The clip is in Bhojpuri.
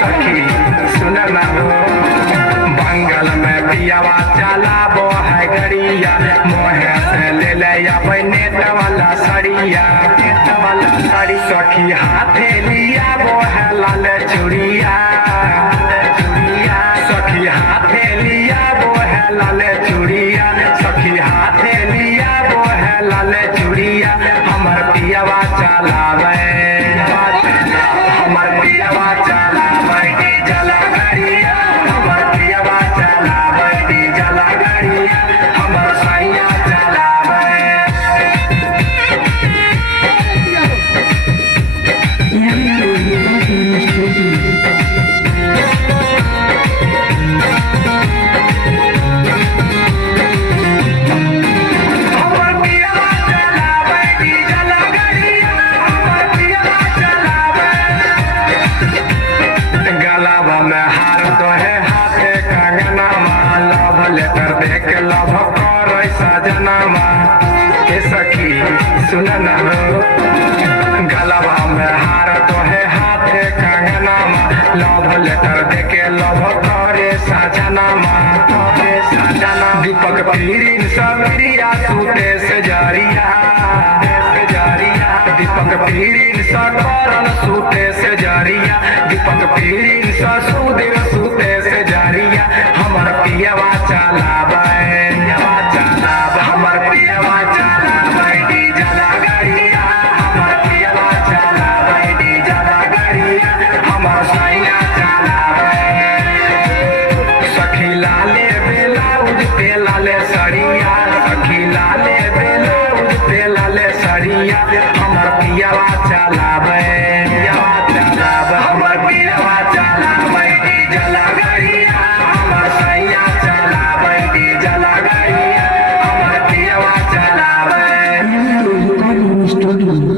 सखी सुन ना हो, बंगल में पियावा चलाबो है गड़िया, मोहे से ले ले आबै नेट वाला सड़िया, नेट वाला साड़ी सखी हाथे लिया वो है लाल चूड़िया, चूड़िया सखी हाथे लिया वो है लाल चूड़िया, सखी हाथे लिया वो है लाल चूड़िया, हमर पियावा चलावे, हमर पियावा चलावे डीजल गाड़िया, हमर पियावा चलावे डीजल गाड़िया, हमर सैया चलावे। देख लभ कर सजनामा के सखी सुन न हो, गलबा में हार तो है हाथे कंगनामा, लव लेटर देके लभ करे सजनामा, सजना दीपक पीरिन सबरिया सूते से जरिया, दीपक पीरिन सकरन सूते से जरिया, दीपक पीरिन सुधीर सूते से जरिया, हमर पियावा चलावे, हमर पियावा चलावे डीजल गाड़िया, हमर पियावा चलावे डीजल गाड़िया, हमर सैया चलावे। सखी लाले ब्लाउज पे लाले सड़िया, सखी लाले ब्लाउज पे लाले सड़िया, हमर पियावा चलावे।